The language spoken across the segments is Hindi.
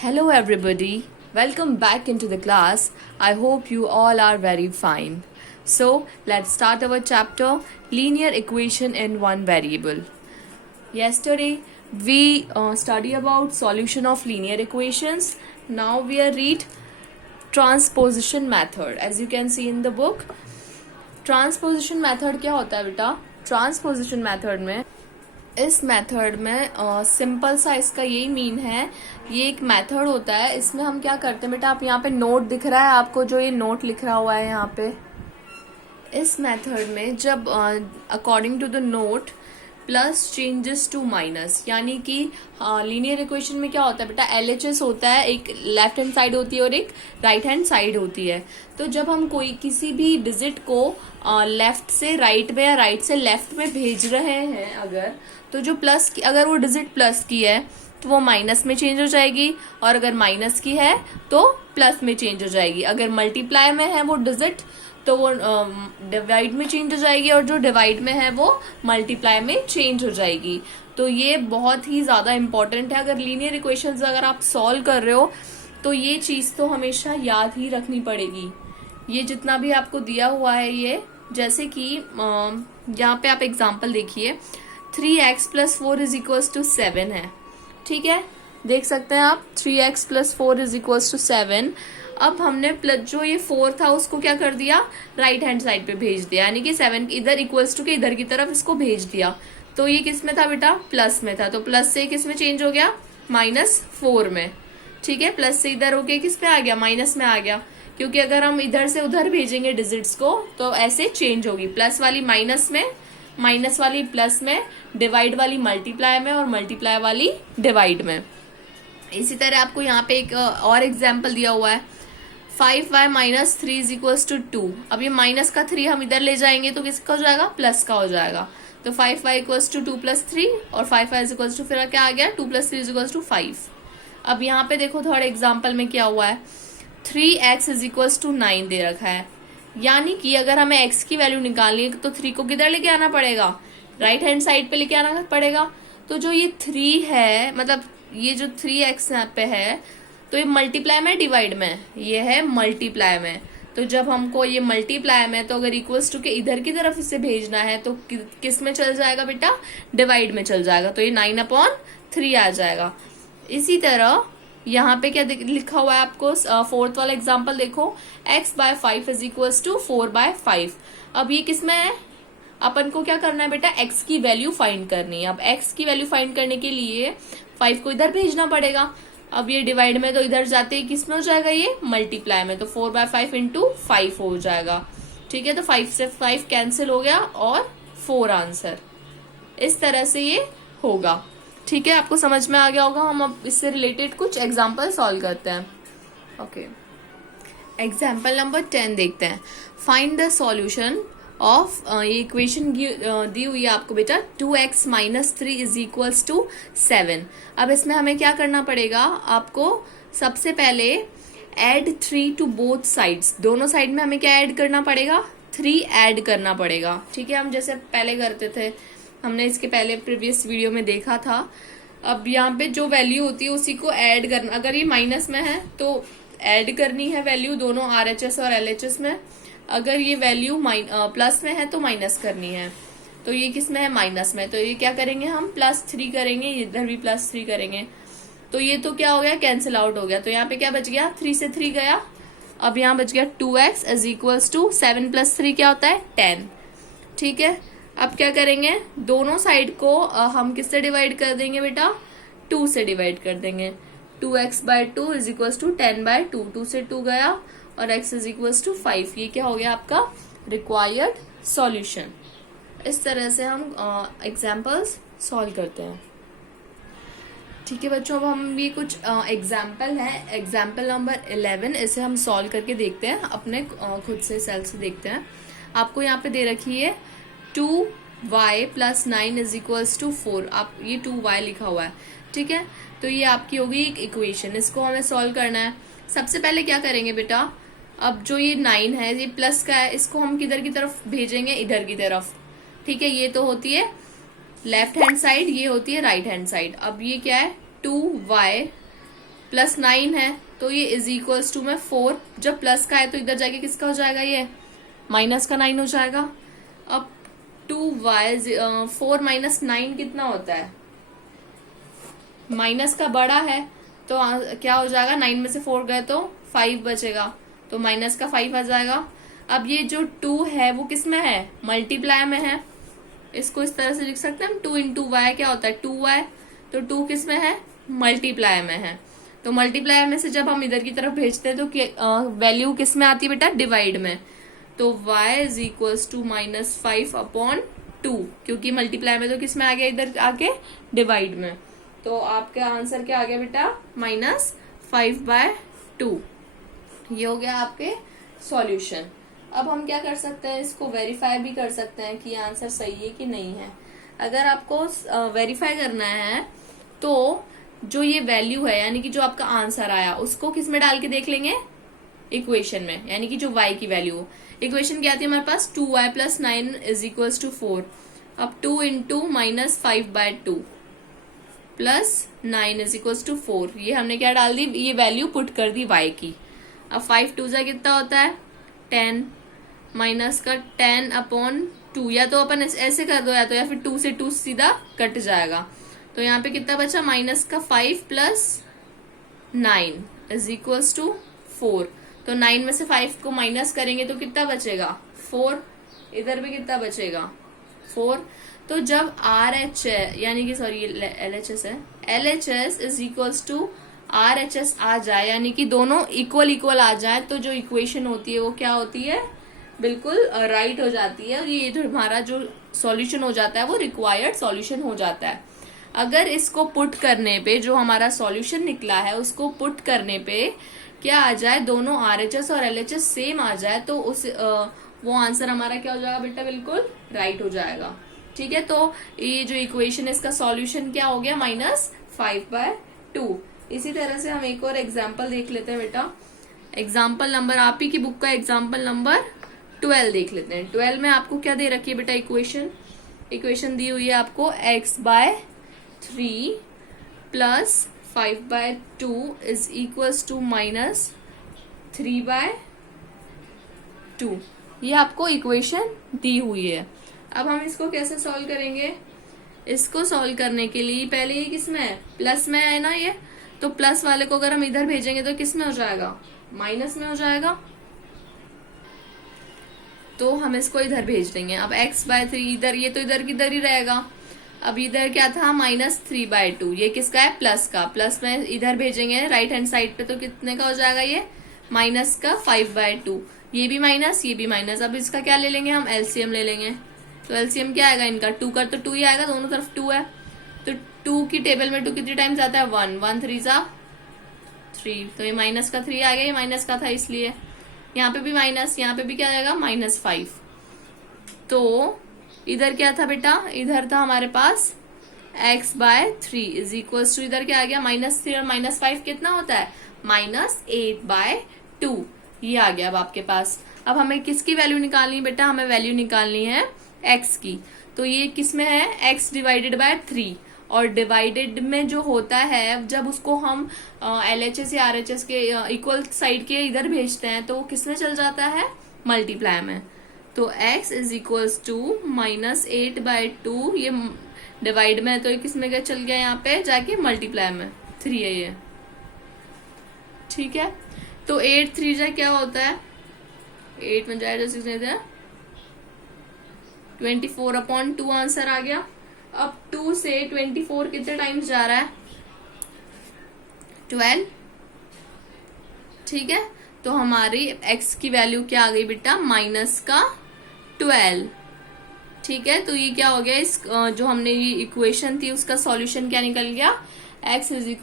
Hello, everybody. Welcome back into the class. I hope you all are very fine. So, let's start our chapter Linear Equation in One Variable. Yesterday, we study about solution of linear equations. Now, we are read transposition method. As you can see in the book, transposition method क्या होता है बेटा? ट्रांसपोजिशन मेथड में इस मेथड में सिंपल सा इसका यही मीन है, ये एक मेथड होता है. इसमें हम क्या करते हैं बेटा, आप यहाँ पे नोट दिख रहा है आपको, जो ये नोट लिख रहा हुआ है यहाँ पे. इस मेथड में जब according to the note plus changes to minus, यानी कि लीनियर इक्वेशन में क्या होता है बेटा, LHS होता है, एक लेफ्ट हैंड साइड होती है और एक राइट हैंड साइड होती है. तो जब हम कोई किसी भी डिजिट को लेफ्ट से राइट में या राइट से लेफ्ट में भेज रहे हैं अगर, तो जो प्लस की, अगर वो डिजिट प्लस की है तो वो माइनस में चेंज हो जाएगी, और अगर माइनस की है तो प्लस में चेंज हो जाएगी. अगर मल्टीप्लाई में है वो डिजिट तो वो डिवाइड में चेंज हो जाएगी, और जो डिवाइड में है वो मल्टीप्लाई में चेंज हो जाएगी. तो ये बहुत ही ज्यादा इंपॉर्टेंट है. अगर लीनियर इक्वेशंस अगर आप सॉल्व कर रहे हो तो ये चीज तो हमेशा याद ही रखनी पड़ेगी. ये जितना भी आपको दिया हुआ है, ये जैसे कि यहाँ पे आप एग्जाम्पल देखिए, 3x + 4 = 7 है. ठीक है, देख सकते हैं आप, 3x + 4 = 7. अब हमने प्लस जो ये 4 था उसको क्या कर दिया, राइट हैंड साइड पे भेज दिया, यानी कि 7 इधर इक्वल्स टू के इधर की तरफ इसको भेज दिया. तो ये किस में था बेटा, प्लस में था. तो प्लस से किस में चेंज हो गया, -4 में. ठीक है, प्लस से इधर होके किस में आ गया, माइनस में आ गया, क्योंकि अगर हम इधर से उधर भेजेंगे डिजिट्स को तो ऐसे चेंज होगी. प्लस वाली माइनस में, माइनस वाली प्लस में, डिवाइड वाली मल्टीप्लाई में, और मल्टीप्लाई वाली डिवाइड में. इसी तरह आपको यहाँ पे एक और एग्जाम्पल दिया हुआ है, 5y - 3 = 2. अब ये माइनस का 3 हम इधर ले जाएंगे तो किसका हो जाएगा, प्लस का हो जाएगा. तो 5y = 2 + 3, और 5y = फिर क्या आ गया, 2 + 3 = 5. अब यहाँ पे देखो थर्ड एग्जाम्पल में क्या हुआ है, 3x = 9 दे रखा है. यानी कि अगर हमें x की वैल्यू निकालनी है तो 3 को किधर लेके आना पड़ेगा, राइट हैंड साइड पे लेके आना पड़ेगा. तो जो ये 3 है, मतलब ये जो 3x यहाँ पे है, तो ये मल्टीप्लाई में डिवाइड में, ये है मल्टीप्लाई में. तो जब हमको ये मल्टीप्लाई में, तो अगर इक्वल्स टू के इधर की तरफ इसे भेजना है तो किस में चल जाएगा बेटा, डिवाइड में चल जाएगा. तो ये 9/3 आ जाएगा. इसी तरह यहाँ पे क्या लिखा हुआ है आपको, फोर्थ वाला एग्जाम्पल देखो, x/5 = 4/5. अब ये किसमें है, अपन को क्या करना है बेटा, x की वैल्यू फाइंड करनी है. अब x की वैल्यू फाइंड करने के लिए 5 को इधर भेजना पड़ेगा. अब ये डिवाइड में, तो इधर जाते ही किस में हो जाएगा, ये मल्टीप्लाई में. तो 4/5 × 5 हो जाएगा. ठीक है, तो 5 से 5 कैंसिल हो गया और 4 आंसर. इस तरह से ये होगा. ठीक है, आपको समझ में आ गया होगा. हम अब इससे रिलेटेड कुछ एग्जाम्पल सॉल्व करते हैं. ओके, एग्जाम्पल नंबर 10 देखते हैं. फाइंड द सॉल्यूशन ऑफ, ये इक्वेशन दी हुई है आपको बेटा, 2x - 3 = 7. अब इसमें हमें क्या करना पड़ेगा, आपको सबसे पहले एड 3 टू बोथ साइड्स, दोनों साइड में हमें क्या ऐड करना पड़ेगा, 3 ऐड करना पड़ेगा. ठीक है, हम जैसे पहले करते थे, हमने इसके पहले प्रीवियस वीडियो में देखा था. अब यहाँ पे जो वैल्यू होती है उसी को ऐड करना. अगर ये माइनस में है तो ऐड करनी है वैल्यू दोनों RHS और LHS में. अगर ये वैल्यू प्लस में है तो माइनस करनी है. तो ये किस में है, माइनस में. तो ये क्या करेंगे हम, +3 करेंगे, इधर भी +3 करेंगे. तो ये तो क्या हो गया, कैंसिल आउट हो गया. तो यहाँ पे क्या बच गया, 3 से 3 गया. अब यहाँ बच गया 2x = 7 + 3 क्या होता है, 10. ठीक है, अब क्या करेंगे, दोनों साइड को हम किससे डिवाइड कर देंगे बेटा, 2 से डिवाइड कर देंगे. 2x/2 = 10/2. 2 से 2 गया और x = 5. ये क्या हो गया आपका रिक्वायर्ड सॉल्यूशन. इस तरह से हम एग्जाम्पल्स सॉल्व करते हैं. ठीक है बच्चों, अब हम ये कुछ एग्जाम्पल है. एग्जाम्पल नंबर 11, इसे हम सॉल्व करके देखते हैं, अपने खुद से सेल्फ से देखते हैं. आपको यहाँ पे दे रखी है 2y + 9 = 4. आप ये 2y लिखा हुआ है. ठीक है, तो ये आपकी होगी एक इक्वेशन. इसको हमें सॉल्व करना है. सबसे पहले क्या करेंगे बेटा, अब जो ये 9 है, ये प्लस का है, इसको हम किधर की तरफ भेजेंगे, इधर की तरफ. ठीक है, ये तो होती है लेफ्ट हैंड साइड, ये होती है राइट हैंड साइड. अब ये क्या है, 2y +9 है तो ये इज इक्वल्स टू में 4, जब प्लस का है तो इधर जाके किसका हो जाएगा, ये माइनस का 9 हो जाएगा। अब 2y 4 - 9 कितना होता है, माइनस का बड़ा है तो क्या हो जाएगा, 9 में से 4 गए तो 5 बचेगा, तो माइनस का 5 आ जाएगा। अब ये जो 2 है वो किस में है, मल्टीप्लाई में है। इसको इस तरह से लिख सकते हैं हम, 2 × y क्या होता है 2y, तो 2 किस में है, मल्टीप्लाई में है। तो मल्टीप्लाई में से जब हम इधर की तरफ भेजते हैं तो वैल्यू किस में आती है बेटा, डिवाइड में। तो y इज इक्वल्स टू -5/2, क्योंकि मल्टीप्लाई में तो किस में आ गया, इधर आके डिवाइड में। तो आपका आंसर क्या आ गया बेटा, -5/2। ये हो गया आपके सॉल्यूशन। अब हम क्या कर सकते हैं, इसको वेरीफाई भी कर सकते हैं कि आंसर सही है कि नहीं है। अगर आपको वेरीफाई करना है तो जो ये वैल्यू है, यानी कि जो आपका आंसर आया, उसको किस में डाल के देख लेंगे, इक्वेशन में, यानी कि जो y की वैल्यू। इक्वेशन क्या आती है हमारे पास, 2y + 9 = 4। अब 2 × -5/2 + 9 = 4, ये हमने क्या डाल दी, ये वैल्यू पुट कर दी y की। अब 5 2 जा कितना होता है 10, माइनस का 10/2, या तो अपन ऐसे कर दो, या तो या फिर 2 से 2 सीधा कट जाएगा। तो यहाँ पे कितना बचा, माइनस का 5 + 9 = 4। तो 9 में से 5 को माइनस करेंगे तो कितना बचेगा, 4। इधर भी कितना बचेगा, 4। तो जब RH है, यानी कि सॉरी LHS है, LHS = RHS आ जाए, यानी कि दोनों इक्वल आ जाए, तो जो इक्वेशन होती है वो क्या होती है, बिल्कुल राइट हो जाती है। और ये जो हमारा जो सॉल्यूशन हो जाता है वो रिक्वायर्ड सॉल्यूशन हो जाता है। अगर इसको पुट करने पे, जो हमारा सॉल्यूशन निकला है उसको पुट करने पे क्या आ जाए, दोनों RHS और LHS सेम आ जाए, तो उस वो आंसर हमारा क्या हो जाएगा बेटा, बिल्कुल राइट हो जाएगा। ठीक है, तो ये जो इक्वेशन है इसका सॉल्यूशन क्या हो गया, -5/2। इसी तरह से हम एक और एग्जाम्पल देख लेते हैं बेटा। एग्जाम्पल नंबर, आप ही की बुक का एग्जाम्पल नंबर 12 देख लेते हैं। 12 में आपको क्या दे रखी है बेटा, इक्वेशन दी हुई है आपको, x/3 + 5/2 = -3/2। ये आपको इक्वेशन दी हुई है। अब हम इसको कैसे सॉल्व करेंगे, इसको सॉल्व करने के लिए पहले ये किस में है, प्लस में है ना ये, तो प्लस वाले को अगर हम इधर भेजेंगे तो किस में हो जाएगा, माइनस में हो जाएगा। तो हम इसको इधर भेज देंगे। अब x/3 इधर, ये तो इधर किधर ही रहेगा। अब इधर क्या था, -3/2, ये किसका है, प्लस का। प्लस में इधर भेजेंगे राइट हैंड साइड पे, तो कितने का हो जाएगा ये, -5/2। ये भी माइनस, ये भी माइनस। अब इसका क्या ले लेंगे हम, एलसीएम ले लेंगे। तो एलसीएम क्या आएगा इनका, 2 का तो 2 ही आएगा, दोनों तरफ 2 है। तो 2 की टेबल में 2 कितनी टाइम्स आता है, 1, 1 3 3, तो ये माइनस का 3 आ गया, ये माइनस का था इसलिए। यहाँ पे भी माइनस, यहाँ पे भी क्या आएगा, -5। तो इधर क्या था बेटा, इधर था हमारे पास x/3 = इधर क्या आ गया, -3 और -5 कितना होता है, -8/2। ये आ गया अब आपके पास। अब हमें किसकी वैल्यू निकालनी है बेटा, हमें वैल्यू निकालनी है x की। तो ये किस में है, x / 3, और डिवाइडेड में जो होता है, जब उसको हम LHS या RHS के इक्वल साइड के इधर भेजते हैं तो वो किस में चल जाता है, मल्टीप्लाई में। तो x = -8/2, ये डिवाइड में है तो ये किस में चल गया, यहाँ पे जाके मल्टीप्लाई में, 3 है ये। ठीक है, तो 8 3 जा क्या होता है, 8 में जाए 6 नहीं था, 24/2 आंसर आ गया। अब 2 से 24 कितने टाइम्स जा रहा है, 12। ठीक है, तो हमारी x की वैल्यू क्या आ गई बेटा, -12। ठीक है, तो ये क्या हो गया, इस जो हमने ये इक्वेशन थी उसका सॉल्यूशन क्या निकल गया, x =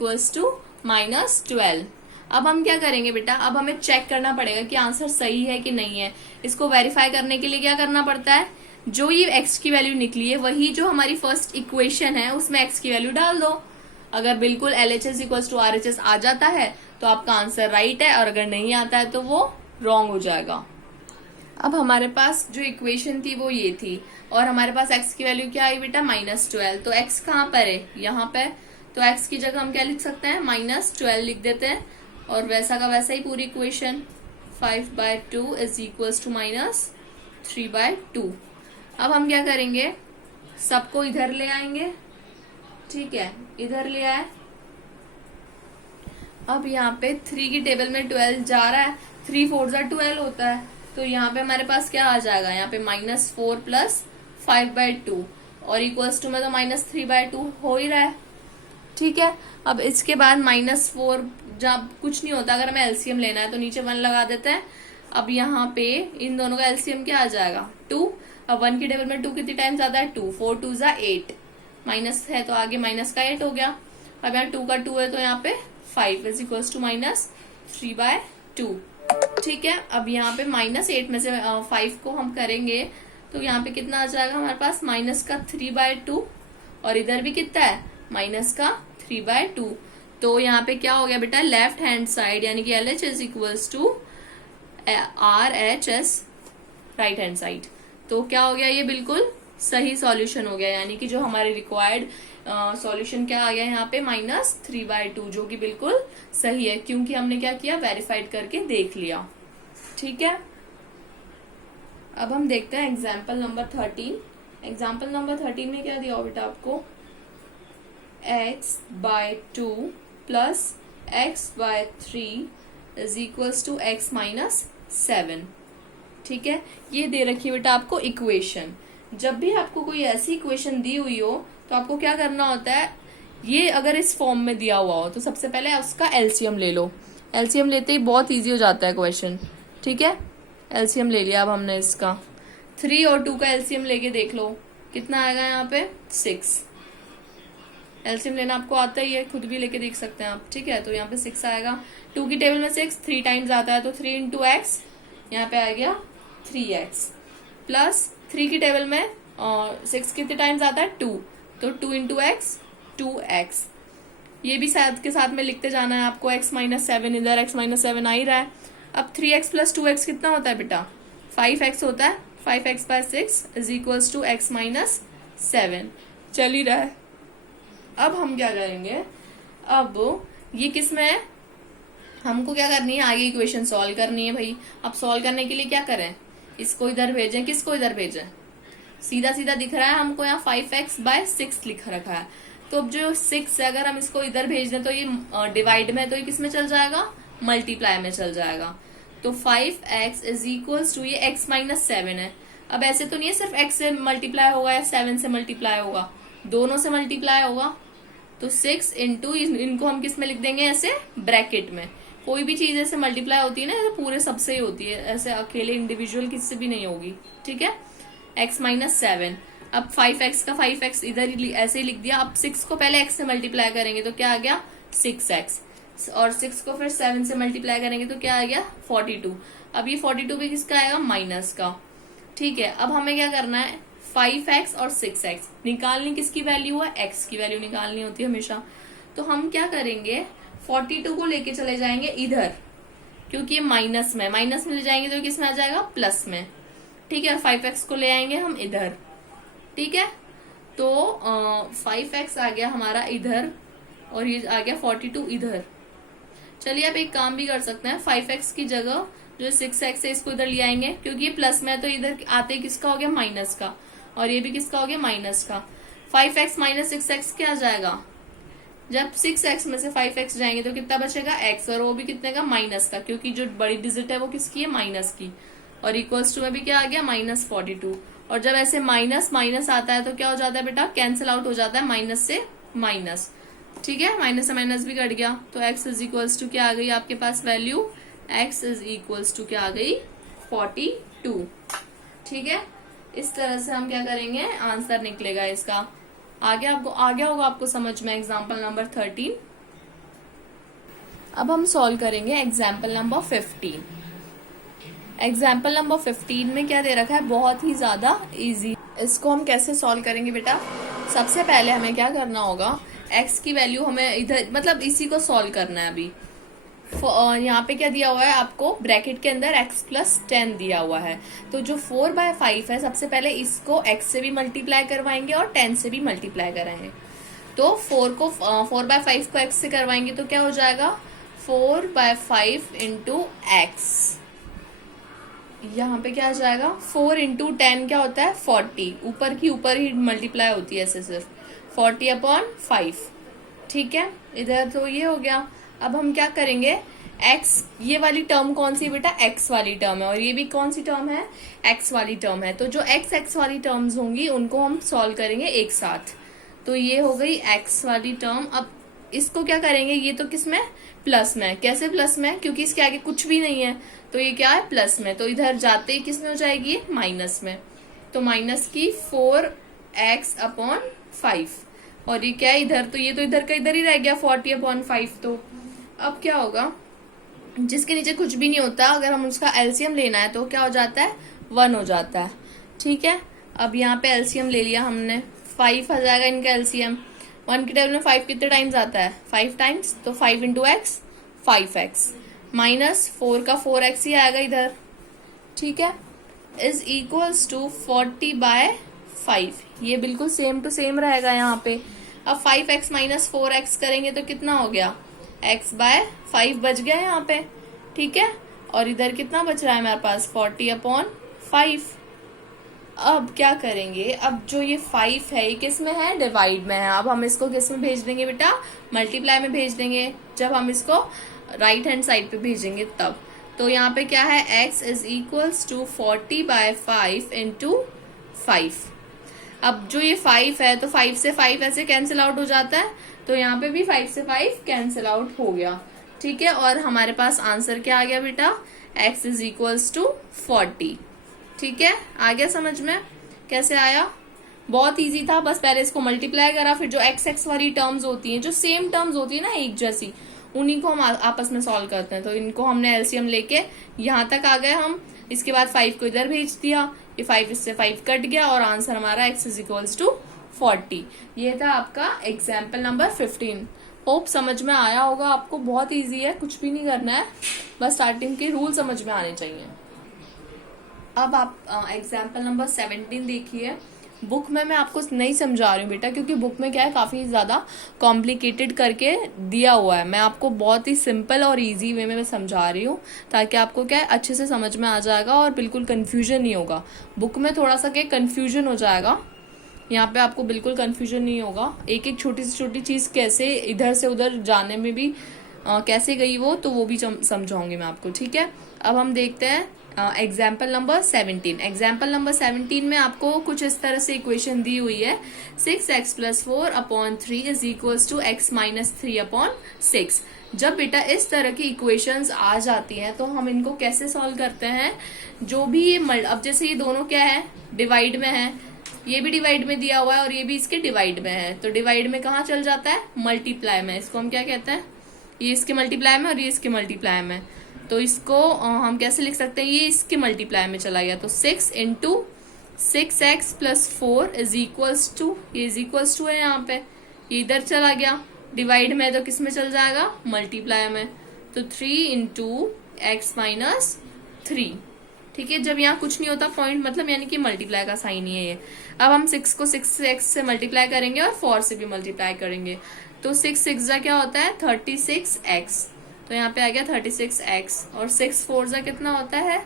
-12। अब हम क्या करेंगे बेटा, अब हमें चेक करना पड़ेगा कि आंसर सही है कि नहीं है। इसको वेरीफाई करने के लिए क्या करना पड़ता है, जो ये x की वैल्यू निकली है वही जो हमारी फर्स्ट इक्वेशन है उसमें x की वैल्यू डाल दो। अगर बिल्कुल LHS = RHS आ जाता है तो आपका आंसर राइट है, और अगर नहीं आता है तो वो रॉन्ग हो जाएगा। अब हमारे पास जो इक्वेशन थी वो ये थी, और हमारे पास x की वैल्यू क्या आई बेटा, -12। तो x कहाँ पर है, यहाँ पे। तो x की जगह हम क्या लिख सकते हैं, -12 लिख देते हैं, और वैसा का वैसा ही पूरी इक्वेशन 5/2 इज इक्वल्स टू -3/2। अब हम क्या करेंगे, सबको इधर ले आएंगे, ठीक है, इधर ले आए। अब यहाँ पे 3 की टेबल में 12 जा रहा है, 3 4 12 होता है, तो यहाँ पे हमारे पास क्या आ जाएगा, यहाँ पे -4 + 5/2 और इक्वल्स टू में तो -3/2 हो ही रहा है, ठीक है। अब इसके बाद -4 जब कुछ नहीं होता, अगर हमें एलसीएम लेना है तो नीचे 1 लगा देते हैं। अब यहाँ पे इन दोनों का एलसीएम क्या आ जाएगा, 2। अब 1 की टेबल में 2 कितनी टाइम्स आता है, 2, 4 2 8, माइनस है तो आगे माइनस का 8 हो गया। अब यहाँ 2 का 2 है तो यहाँ पे 5 इज इक्वल्स टू -3/2, ठीक है। अब यहाँ पे -8 में से 5 को हम करेंगे तो यहाँ पे कितना आ जाएगा हमारे पास, -3/2, और इधर भी कितना है, -3/2। तो यहाँ पे क्या हो गया बेटा, लेफ्ट हैंड साइड यानी कि LH is equals to RHS right hand side. तो क्या हो गया, ये बिल्कुल सही सॉल्यूशन हो गया, यानी कि जो हमारे रिक्वायर्ड सॉल्यूशन क्या आ गया यहाँ पे, -3/2, जो कि बिल्कुल सही है, क्योंकि हमने क्या किया, वेरीफाइड करके देख लिया, ठीक है। अब हम देखते हैं एग्जाम्पल नंबर 13। एग्जाम्पल नंबर 13 में क्या दिया हो बेटा आपको, x/2 + x/3 is equals to x - 7, ठीक है। ये दे रखी है बेटा आपको इक्वेशन। जब भी आपको कोई ऐसी इक्वेशन दी हुई हो तो आपको क्या करना होता है, ये अगर इस फॉर्म में दिया हुआ हो तो सबसे पहले उसका एलसीएम ले लो। एलसीएम लेते ही बहुत इजी हो जाता है क्वेश्चन, ठीक है। एलसीएम ले लिया अब हमने इसका, 3 और 2 का एलसीएम लेके देख लो कितना आएगा, यहाँ पे 6। एलसीएम लेना आपको आता ही है, खुद भी लेके देख सकते हैं आप, ठीक है। तो यहाँ पे 6 आएगा, 2 की टेबल में 6 3 टाइम्स आता है तो 3 × x, यहाँ पे आ गया 3x, प्लस 3 की टेबल में 6 कितने टाइम्स आता है, 2, तो 2 × x 2x। ये भी साथ के साथ में लिखते जाना है आपको, x - 7, इधर x - 7 आ ही रहा है। अब 3x + 2x कितना होता है बेटा, 5x होता है, 5x/6 is equals to x - 7, चल ही रहा है। अब हम क्या करेंगे, अब ये किस में है, हमको क्या करनी है, आगे इक्वेशन सॉल्व करनी है भाई। अब सॉल्व करने के लिए क्या करें, इसको इधर भेजें, किसको इधर भेजें, सीधा सीधा दिख रहा है हमको यहाँ 5x/6 लिख रखा है, तो अब जो 6 है अगर हम इसको इधर भेज दें तो ये डिवाइड में, तो ये किस में चल जाएगा, मल्टीप्लाई में चल जाएगा। तो 5x इज इक्वल्स टू, ये x - 7 है। अब ऐसे तो नहीं है सिर्फ x से मल्टीप्लाई होगा या 7 से मल्टीप्लाई होगा, दोनों से मल्टीप्लाई होगा। तो 6 इंटू, इनको हम किस में लिख देंगे, ऐसे ब्रैकेट में। कोई भी चीज ऐसे मल्टीप्लाई होती है ना, ऐसे पूरे सबसे ही होती है, ऐसे अकेले इंडिविजुअल किससे भी नहीं होगी, ठीक है। x - 7, अब 5x का 5x इधर ही ऐसे ही लिख दिया। अब 6 को पहले x से मल्टीप्लाई करेंगे तो क्या आ गया, 6x, और 6 को फिर 7 से मल्टीप्लाई करेंगे तो क्या आ गया, 42। अब ये 42 भी किसका आएगा, माइनस का, ठीक है। अब हमें क्या करना है, 5x और 6x निकालनी, किसकी वैल्यू है, x की वैल्यू निकालनी होती है हमेशा। तो हम क्या करेंगे, 42 को लेके चले जाएंगे इधर, क्योंकि ये माइनस में ले जाएंगे तो किस में आ जाएगा, प्लस में, ठीक है। 5x को ले आएंगे हम इधर, ठीक है। तो 5x आ गया हमारा इधर, और ये आ गया 42 इधर। चलिए आप एक काम भी कर सकते हैं, 5x की जगह जो 6x है इसको इधर ले आएंगे, क्योंकि ये प्लस में है तो इधर आते ही किसका हो गया, माइनस का, और ये भी किसका हो गया, माइनस का। 5x - 6x क्या आ जाएगा, जब 6x में से 5x जाएंगे तो कितना बचेगा, x, और वो भी कितने का, माइनस का, क्योंकि जो बड़ी डिजिट है वो किसकी है, माइनस की, और इक्वल्स टू में भी क्या आ गया, -42। और जब ऐसे माइनस माइनस आता है तो क्या हो जाता है बेटा, कैंसिल आउट हो जाता है, माइनस से माइनस, ठीक है, माइनस से माइनस भी कट गया। तो x इज इक्वल्स टू क्या आ गई आपके पास value, x is equals to क्या आ गई, 42, ठीक है। इस तरह से हम क्या करेंगे, आंसर निकलेगा इसका। आगे आपको आ गया होगा आपको समझ में एग्जाम्पल नंबर 13। अब हम सॉल्व करेंगे एग्जाम्पल नंबर 15। एग्जाम्पल नंबर 15 में क्या दे रखा है, बहुत ही ज्यादा इजी। इसको हम कैसे सॉल्व करेंगे बेटा, सबसे पहले हमें क्या करना होगा, x की वैल्यू हमें इधर, मतलब इसी को सॉल्व करना है अभी। यहाँ पे क्या दिया हुआ है आपको, ब्रैकेट के अंदर x + 10 दिया हुआ है, तो जो 4/5 है सबसे पहले इसको x से भी मल्टीप्लाई करवाएंगे और 10 से भी मल्टीप्लाई कराएंगे। तो 4/5 को x से करवाएंगे तो क्या हो जाएगा 4/5 इंटू एक्स। यहाँ पे क्या आ जाएगा 4 इंटू 10 क्या होता है 40, ऊपर की ऊपर ही मल्टीप्लाई होती है ऐसे सिर्फ 40/5। ठीक है, इधर तो ये हो गया। अब हम क्या करेंगे x, ये वाली टर्म कौन सी बेटा x वाली टर्म है और ये भी कौन सी टर्म है x वाली टर्म है। तो जो x वाली टर्म्स होंगी उनको हम सॉल्व करेंगे एक साथ। तो ये हो गई x वाली टर्म। अब इसको क्या करेंगे, ये तो किस में प्लस में, कैसे प्लस में, क्योंकि इसके आगे कुछ भी नहीं है तो ये क्या है प्लस में, तो इधर जाते ही किस में हो जाएगी माइनस में। तो माइनस की 4x/5 और ये क्या है इधर, तो ये तो इधर का इधर ही रह गया 40/5। तो अब क्या होगा, जिसके नीचे कुछ भी नहीं होता अगर हम उसका एलसीएम लेना है तो क्या हो जाता है 1 हो जाता है। ठीक है, अब यहाँ पे एलसीएम ले लिया हमने, 5 आ जाएगा इनका एलसीएम। 1 के टेबल में 5 कितने टाइम्स आता है 5 टाइम्स, तो 5 इंटू एक्स 5x माइनस 4 का 4x ही आएगा इधर। ठीक है, इज इक्वल्स टू 40/5, ये बिल्कुल सेम टू सेम रहेगा यहाँ पे। अब 5x माइनस 4x करेंगे तो कितना हो गया x/5 बच गया यहाँ पे। ठीक है, और इधर कितना बच रहा है हमारे पास 40/5। अब क्या करेंगे, अब जो ये 5 है ये किस में है डिवाइड में है। अब हम इसको किस में भेज देंगे बेटा मल्टीप्लाई में भेज देंगे, जब हम इसको राइट हैंड साइड पे भेजेंगे तब। तो यहाँ पे क्या है x is equals to 40/5 into 5। अब जो ये 5 है तो 5 से 5 ऐसे कैंसिल आउट हो जाता है, तो यहाँ पे भी 5 से 5 कैंसिल आउट हो गया। ठीक है, और हमारे पास आंसर क्या आ गया बेटा x इज इक्वल्स टू 40। ठीक है, आ गया समझ में कैसे आया, बहुत इजी था। बस पहले इसको मल्टीप्लाई करा, फिर जो x वाली टर्म्स होती हैं जो सेम टर्म्स होती है ना एक जैसी, उन्हीं को हम आपस में सॉल्व करते हैं। तो इनको हमने एलसीएम लेके यहाँ तक आ गए हम, इसके बाद 5 को इधर भेज दिया, ये 5 इससे 5 कट गया और आंसर हमारा x इज इक्वल्स टू 40। ये था आपका एग्जाम्पल नंबर 15। होप समझ में आया होगा आपको, बहुत इजी है, कुछ भी नहीं करना है, बस स्टार्टिंग के रूल समझ में आने चाहिए। अब आप एग्जाम्पल नंबर 17 देखिए। बुक में मैं आपको नहीं समझा रही हूँ बेटा, क्योंकि बुक में क्या है काफी ज्यादा कॉम्प्लिकेटेड करके दिया हुआ है। मैं आपको बहुत ही सिंपल और इजी वे में मैं समझा रही हूँ, ताकि आपको क्या है अच्छे से समझ में आ जाएगा और बिल्कुल कंफ्यूजन नहीं होगा। बुक में थोड़ा सा क्या कंफ्यूजन हो जाएगा, यहाँ पे आपको बिल्कुल कंफ्यूजन नहीं होगा। एक एक छोटी से छोटी चीज कैसे इधर से उधर जाने में भी कैसे गई वो भी समझाऊंगी मैं आपको। ठीक है, अब हम देखते हैं एग्जाम्पल नंबर 17। एग्जाम्पल नंबर 17 में आपको कुछ इस तरह से इक्वेशन दी हुई है 6x + 4/3 is equals to x - 3/6। जब बेटा इस तरह की इक्वेशंस आ जाती हैं तो हम इनको कैसे सॉल्व करते हैं, जो भी ये अब जैसे ये दोनों क्या है डिवाइड में है, ये भी डिवाइड में दिया हुआ है और ये भी इसके डिवाइड में है, तो डिवाइड में कहाँ चल जाता है मल्टीप्लाई में। इसको हम क्या कहते हैं, ये इसके मल्टीप्लाई में और ये इसके मल्टीप्लाई में। तो इसको हम कैसे लिख सकते हैं, ये इसके मल्टीप्लाई में चला गया, तो 6 into 6x + 4 is equals to, ये इज इक्वल्स टू है यहाँ पे, ये इधर चला गया डिवाइड में, तो किस में चल जाएगा मल्टीप्लाई में, तो 3 इंटू x - 3। ठीक है, जब यहाँ कुछ नहीं होता पॉइंट मतलब यानी कि मल्टीप्लाई का साइन ही है ये। अब हम 6 को 6x से मल्टीप्लाई करेंगे और 4 से भी मल्टीप्लाई करेंगे, तो 6 6 जा क्या होता है 36x, तो यहाँ पे आ गया 36x, और 6 4 जा कितना होता है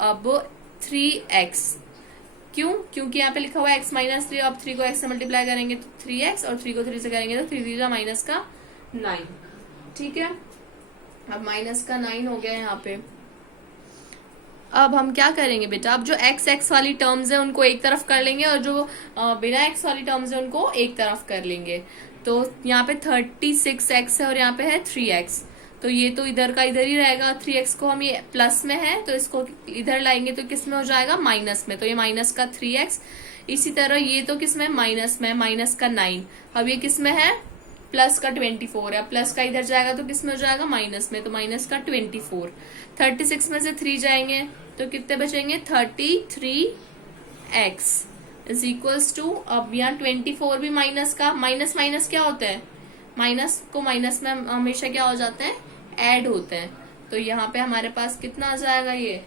अब 3x। क्यों, क्योंकि यहाँ पे लिखा हुआ है x - 3, अब 3 को x से मल्टीप्लाई करेंगे तो 3x, और 3 को 3 से करेंगे तो 3 3 जा -9। ठीक है, अब -9 हो गया यहाँ पे। अब हम क्या करेंगे बेटा, अब जो x वाली टर्म्स है उनको एक तरफ कर लेंगे और जो बिना x वाली टर्म्स है उनको एक तरफ कर लेंगे। तो यहाँ पे 36x है और यहाँ पे है 3x, तो ये तो इधर का इधर ही रहेगा। 3x को हम ये प्लस में है तो इसको इधर लाएंगे तो किस में हो जाएगा माइनस में, तो ये माइनस का 3x। इसी तरह ये तो किस में माइनस में, माइनस का 9। अब ये किस में है प्लस का 24 है, प्लस का इधर जाएगा तो किस में हो जाएगा माइनस में, तो माइनस का 24। 36 में से 3 जाएंगे तो कितने बचेंगे 33x इज इक्वल्स टू, अब यहाँ 24 भी माइनस का, माइनस माइनस क्या होता है, माइनस को माइनस में हमेशा क्या हो जाते हैं ऐड होते हैं, तो यहाँ पे हमारे पास कितना आ जाएगा ये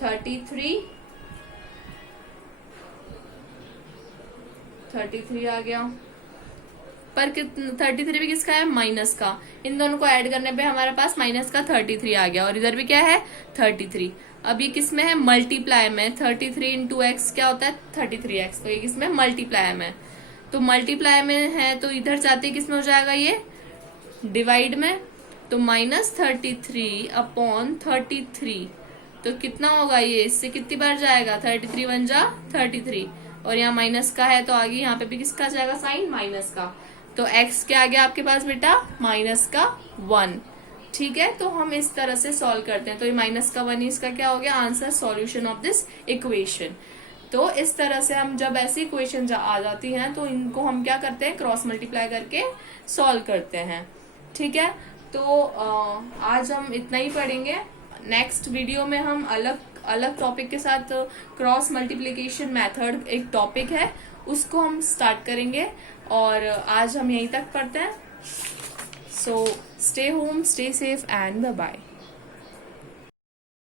33 33 आ गया। पर 33 भी किसका है? माइनस का। इन दोनों को ऐड करने पे हमारे पास माइनस का 33 आ गया, और इधर भी क्या है? 33। अब ये किस में है? मल्टीप्लाई में। 33 इंटू एक्स क्या होता है? 33x। तो ये किस में? मल्टीप्लाई में। तो मल्टीप्लाई में है तो इधर जाते किस में हो जाएगा? ये डिवाइड में। तो -33 अपॉन 33, तो कितना होगा ये? इससे कितनी बार जाएगा? 33 वन जा 33, और यहाँ माइनस का है तो आगे यहाँ पे भी किसका जाएगा साइन? माइनस का। तो x क्या आ गया आपके पास बेटा? -1। ठीक है, तो हम इस तरह से सॉल्व करते हैं। तो ये -1 इसका क्या हो गया? Answer, solution of this equation. तो इस तरह से हम जब ऐसी इक्वेशन आ जाती हैं तो इनको हम क्या करते हैं? क्रॉस मल्टीप्लाई करके सॉल्व करते हैं। ठीक है, तो आज हम इतना ही पढ़ेंगे। नेक्स्ट वीडियो में हम अलग टॉपिक के साथ क्रॉस मल्टीप्लिकेशन मेथड एक टॉपिक है, उसको हम स्टार्ट करेंगे। और आज हम यहीं तक पढ़ते हैं। So stay home, stay safe and bye bye.